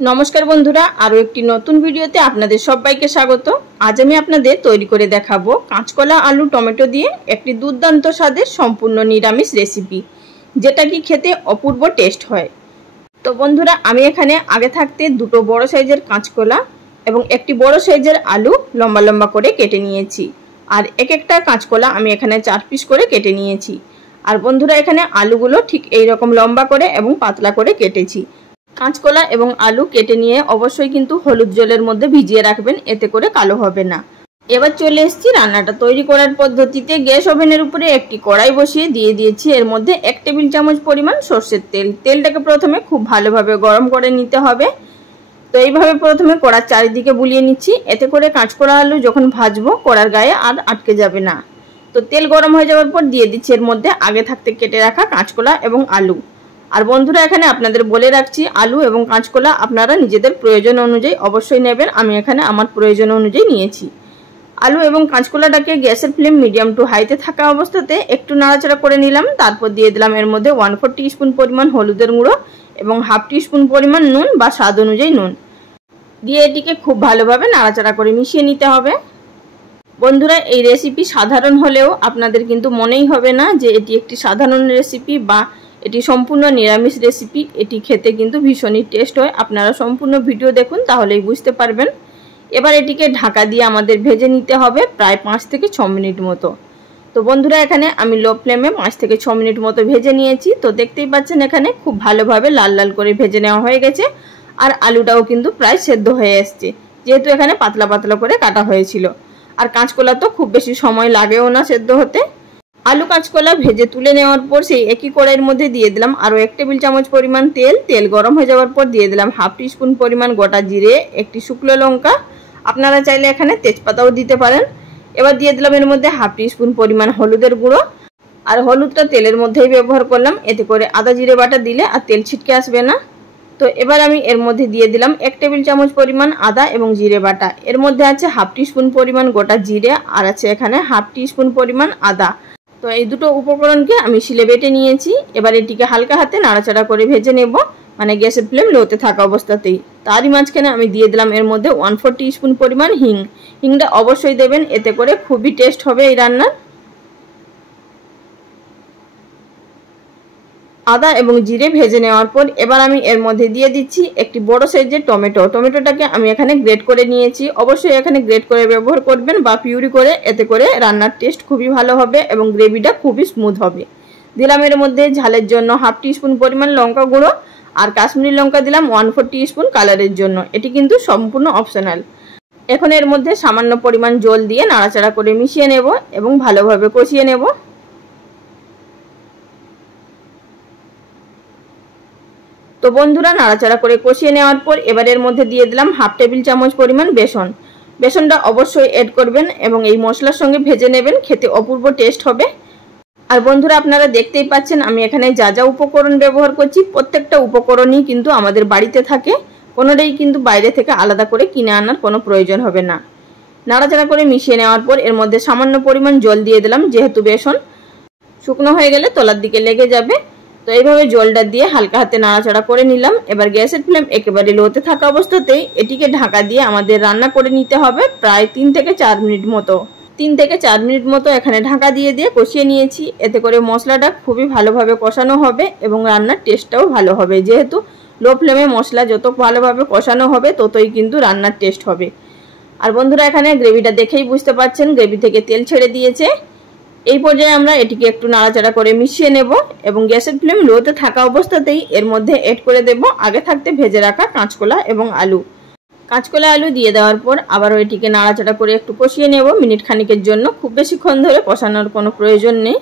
नमस्कार बंधुरा आरो एकटी नतून भिडियोते आपनादेर सबाइके स्वागत। आज आमि आपनादेर तैरी करे देखाबो काँचकला आलू टमेटो दिए एकटी दुर्दान्त स्वादेर सम्पूर्ण निरामिष रेसिपि, जेटा कि खेते अपूर्व टेस्ट हय। तो बंधुरा आमि एखाने आगे थाकते दुटो बड़ो साइजेर काँचकला एबं एकटी बड़ो साइजेर आलू लम्बा लम्बा करे केटे नियेछि और एक एकटा काँचकला आमि एखाने 4 पिस करे केटे नियेछि। और बंधुरा एखाने आलूगुलो ठीक एई रकम लम्बा करे एबं पातला करे केटेछि। काँचकला एवं आलू केटे निये अवश्यई किन्तु हलुद जलेर मध्य भिजिए राखबेन, एते करे कालो होबे ना। एबार चले एसेछि रान्नाटा तैरी करार पद्धतिते। ग्यास ओभेनेर उपरे एकटी कड़ाई बसिए दिए दिएछि एर मध्य 1 टेबिल चामच परिमाण सर्षेर तेल। तेलटाके प्रथमे खूब भालोभाबे गरम करे निते होबे। तो এইভাবে প্রথমে কড়ার চারিদিকে বুলিয়ে নিচ্ছি, এতে করে কাঁচকলা আলু যখন ভাজবো কড়ার গায়ে আর আটকে যাবে না। তো তেল গরম হয়ে যাওয়ার পর দিয়ে দিচ্ছি এর মধ্যে আগে থাকতে কেটে রাখা কাঁচকলা এবং আলু। আর বন্ধুরা এখানে আপনাদের বলে রাখছি আলু এবং কাঁচকলা আপনারা নিজেদের প্রয়োজন অনুযায়ী অবশ্যই নেবেন। আমি এখানে আমার প্রয়োজন অনুযায়ী নিয়েছি। আলু এবং কাঁচকলাটাকে গ্যাসের ফ্লেম মিডিয়াম টু হাইতে থাকা অবস্থাতে একটু নাড়াচাড়া করে নিলাম। তারপর দিয়ে দিলাম এর মধ্যে 1/4 টিস্পুন পরিমাণ হলুদের গুঁড়ো এবং 1/2 টিস্পুন পরিমাণ নুন বা স্বাদ অনুযায়ী নুন দিয়ে এটিকে খুব ভালোভাবে নাড়াচাড়া করে মিশিয়ে নিতে হবে। বন্ধুরা এই রেসিপি সাধারণ হলেও আপনাদের কিন্তু মনেই হবে না যে এটি একটি সাধারণ রেসিপি বা এটি সম্পূর্ণ নিরামিষ রেসিপি। এটি খেতে কিন্তু ভীষণই টেস্ট হয়। আপনারা সম্পূর্ণ ভিডিও দেখুন তাহলেই বুঝতে পারবেন। এবার এটিকে ঢাকা দিয়ে আমাদের ভেজে নিতে হবে প্রায় 5 থেকে 6 মিনিট মতো। তো বন্ধুরা এখানে আমি লো ফ্লেমে 5 থেকে 6 মিনিট মতো ভেজে নিয়েছি। তো দেখতেই পাচ্ছেন এখানে খুব ভালোভাবে লাল লাল করে ভেজে নেওয়া হয়ে গেছে আর আলুটাও কিন্তু প্রায় সেদ্ধ হয়ে আসছে, যেহেতু এখানে পাতলা পাতলা করে কাটা হয়েছিল। আর কাঁচকলা তো খুব বেশি সময় লাগেও না সেদ্ধ হতে। आलू काँचकला भेजे तुले नेওয়ার পর সেই একই কড়াইয়ের মধ্যে দিয়ে দিলাম আরো 1 টেবিল চামচ পরিমাণ তেল। তেল গরম হয়ে যাওয়ার পর দিয়ে দিলাম 1/2 টিস্পুন পরিমাণ গোটা জিরে, একটি শুকনো লঙ্কা, আপনারা চাইলে এখানে তেজপাতাও দিতে পারেন। এবার দিয়ে দিলাম এর মধ্যে 1/2 টিস্পুন পরিমাণ হলুদের গুঁড়ো। আর হলুদটা তেলের মধ্যেই ব্যবহার করলাম, এতে করে আদা জিরে বাটা দিলে আর তেল ছিটকে আসবে না। তো এবার আমি এর মধ্যে দিয়ে দিলাম 1 টেবিল চামচ পরিমাণ আদা এবং জিরে বাটা। এর মধ্যে আছে 1/2 টিস্পুন পরিমাণ গোটা জিরে আর আছে এখানে 1/2 টিস্পুন পরিমাণ আদা। তো এই দুটো উপকরণকে আমি শিলে বেটে নিয়েছি। এবার এটিকে হালকা হাতে নাড়াচাড়া করে ভেজে নেব, মানে গ্যাসের ফ্লেম লোতে থাকা অবস্থাতেই। তারই মাঝখানে আমি দিয়ে দিলাম এর মধ্যে 1/4 টিস্পুন পরিমাণ হিং। হিংটা অবশ্যই দেবেন, এতে করে খুবই টেস্ট হবে এই রান্নার। আদা এবং জিরে ভেজে নেওয়ার পর এবার আমি এর মধ্যে দিয়ে দিচ্ছি একটি বড় সাইজের টমেটো। টমেটোটাকে আমি এখানে গ্রেট করে নিয়েছি। অবশ্যই এখানে গ্রেট করে ব্যবহার করবেন বা পিউরি করে, এতে করে রান্নার টেস্ট খুবই ভালো হবে এবং গ্রেভিটা খুবই স্মুথ হবে। দিলাম এর মধ্যে ঝালের জন্য 1/2 টিস্পুন পরিমাণ লঙ্কা গুঁড়ো আর কাশ্মীরি লঙ্কা দিলাম 1/4 টিস্পুন কালারের জন্য। এটি কিন্তু সম্পূর্ণ অপশনাল। এখন এর মধ্যে সামান্য পরিমাণ জল দিয়ে নাড়াচাড়া করে মিশিয়ে নেব এবং ভালোভাবে কষিয়ে নেব। তো বন্ধুরা নাড়াচাড়া করে কষিয়ে নেওয়ার পর এবার এর মধ্যে দিয়ে দিলাম 1/2 টেবিল চামচ পরিমাণ বেসন। বেসনটা অবশ্যই এড করবেন এবং এই মশলার সঙ্গে ভেজে নেবেন, খেতে অপূর্ব টেস্ট হবে। আর বন্ধুরা আপনারা দেখতেই পাচ্ছেন আমি এখানে যা যা উপকরণ ব্যবহার করছি প্রত্যেকটা উপকরণই কিন্তু আমাদের বাড়িতে থাকে, কোনোটাই কিন্তু বাইরে থেকে আলাদা করে কিনে আনার কোনো প্রয়োজন হবে না। নাড়াচাড়া করে মিশিয়ে নেওয়ার পর এর মধ্যে সামান্য পরিমাণ জল দিয়ে দিলাম, যেহেতু বেসন শুকনো হয়ে গেলে তলার দিকে লেগে যাবে। তো এইভাবে জলটা দিয়ে হালকা হাতে নাড়াচাড়া করে নিলাম। এবার গ্যাসের ফ্লেম একেবারে লোতে থাকা অবস্থাতেই এটিকে ঢাকা দিয়ে আমাদের রান্না করে নিতে হবে প্রায় 3 থেকে 4 মিনিট মতো। 3 থেকে 4 মিনিট মতো এখানে ঢাকা দিয়ে দিয়ে কষিয়ে নিয়েছি। এতে করে মশলাটা খুবই ভালোভাবে কষানো হবে এবং রান্নার টেস্টটাও ভালো হবে, যেহেতু লো ফ্লেমে মশলা যত ভালোভাবে কষানো হবে ততই কিন্তু রান্নার টেস্ট হবে। আর বন্ধুরা এখানে গ্রেভিটা দেখেই বুঝতে পারছেন গ্রেভি থেকে তেল ছেড়ে দিয়েছে। এই পর্যায়ে আমরা এটিকে একটু নাড়াচাড়া করে মিশিয়ে নেব এবং গ্যাসের ফ্লেম লোতে থাকা অবস্থাতেই এর মধ্যে এড করে দেব আগে থাকতে ভেজে রাখা কাঁচকলা এবং আলু। কাঁচকলা আলু দিয়ে দেওয়ার পর আবারও এটিকে নাড়াচাড়া করে একটু কষিয়ে নেব মিনিট খানিকের জন্য। খুব বেশিক্ষণ ধরে কষানোর কোনো প্রয়োজন নেই।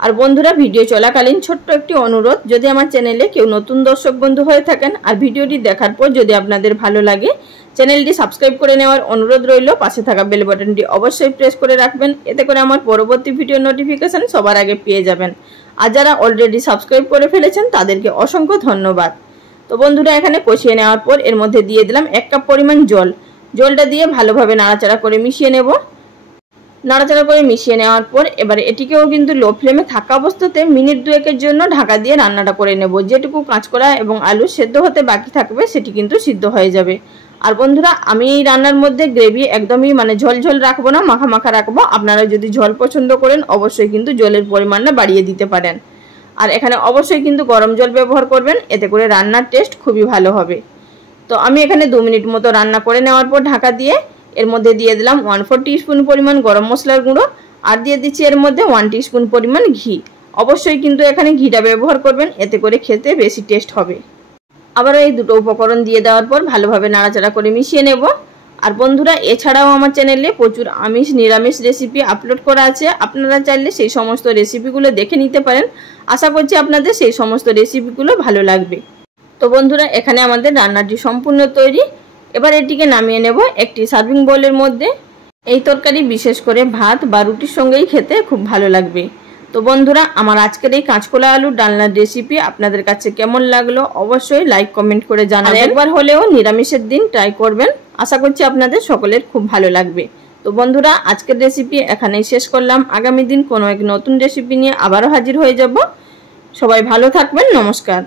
আর বন্ধুরা ভিডিও চলাকালীন ছোট্ট একটি অনুরোধ, যদি আমার চ্যানেলে কেউ নতুন দর্শক বন্ধু হয়ে থাকেন আর ভিডিওটি দেখার পর যদি আপনাদের ভালো লাগে চ্যানেলটি সাবস্ক্রাইব করে নেওয়ার অনুরোধ রইল। পাশে থাকা বেল বাটনটি অবশ্যই প্রেস করে রাখবেন, এতে করে আমার পরবর্তী ভিডিও নোটিফিকেশন সবার আগে পেয়ে যাবেন। আর যারা অলরেডি সাবস্ক্রাইব করে ফেলেছেন তাদেরকে অসংখ্য ধন্যবাদ। তো বন্ধুরা এখানে কষিয়ে নেওয়ার পর এর মধ্যে দিয়ে দিলাম 1 কাপ পরিমাণ জল। জলটা দিয়ে ভালোভাবে নাড়াচাড়া করে মিশিয়ে নেব। নাড়াচাড়া করে মিশিয়ে নেওয়ার পর এবারে এটিকেও কিন্তু লো ফ্লেমে থাকা অবস্থাতে মিনিট 2-এর জন্য ঢাকা দিয়ে রান্নাটা করে নেব। যেটুকু কাঁচকলা এবং আলু সেদ্ধ হতে বাকি থাকবে সেটি কিন্তু সিদ্ধ হয়ে যাবে। আর বন্ধুরা, আমি এই রান্নার মধ্যে গ্রেভি একদমই ঝোল রাখবো না, মাখা মাখা রাখবো। আপনারা যদি ঝোল পছন্দ করেন অবশ্যই কিন্তু জলের পরিমাণটা বাড়িয়ে দিতে পারেন। আর এখানে অবশ্যই কিন্তু গরম জল ব্যবহার করবেন, এতে করে রান্নার টেস্ট খুবই ভালো হবে। তো আমি এখানে 2 মিনিট মতো রান্না করে নেওয়ার পর ঢাকা দিয়ে এর মধ্যে দিয়ে দিলাম 1/4 টিস্পুন পরিমাণ গরম মশলার গুঁড়ো, আর দিয়ে দিচ্ছি এর মধ্যে 1 টিস্পুন পরিমাণ ঘি। অবশ্যই কিন্তু এখানে ঘিটা ব্যবহার করবেন, এতে করে খেতে বেশি টেস্ট হবে। আবার এই দুটো উপকরণ দিয়ে দেওয়ার পর ভালোভাবে নাড়াচাড়া করে মিশিয়ে নেব। আর বন্ধুরা, এছাড়াও আমার চ্যানেলে প্রচুর আমিষ নিরামিষ রেসিপি আপলোড করা আছে, আপনারা চাইলে সেই সমস্ত রেসিপিগুলো দেখে নিতে পারেন। আশা করছি আপনাদের সেই সমস্ত রেসিপিগুলো ভালো লাগবে। তো বন্ধুরা, এখানে আমাদের রান্নাটি সম্পূর্ণ তৈরি। এবার এটিকে নামিয়ে নেব একটি সার্ভিং বোলের মধ্যে। এই তরকারি বিশেষ করে ভাত বা রুটির সঙ্গেই খেতে খুব ভালো লাগবে। তো বন্ধুরা, আমার আজকের এই কাঁচকলা আলুর ডালনার রেসিপি আপনাদের কাছে কেমন লাগলো অবশ্যই লাইক কমেন্ট করে জানাবেন। একবার হলেও নিরামিষের দিন ট্রাই করবেন, আশা করছি আপনাদের সকলের খুব ভালো লাগবে। তো বন্ধুরা, আজকের রেসিপি এখানেই শেষ করলাম। আগামী দিন কোনো এক নতুন রেসিপি নিয়ে আবারও হাজির হয়ে যাব। সবাই ভালো থাকবেন, নমস্কার।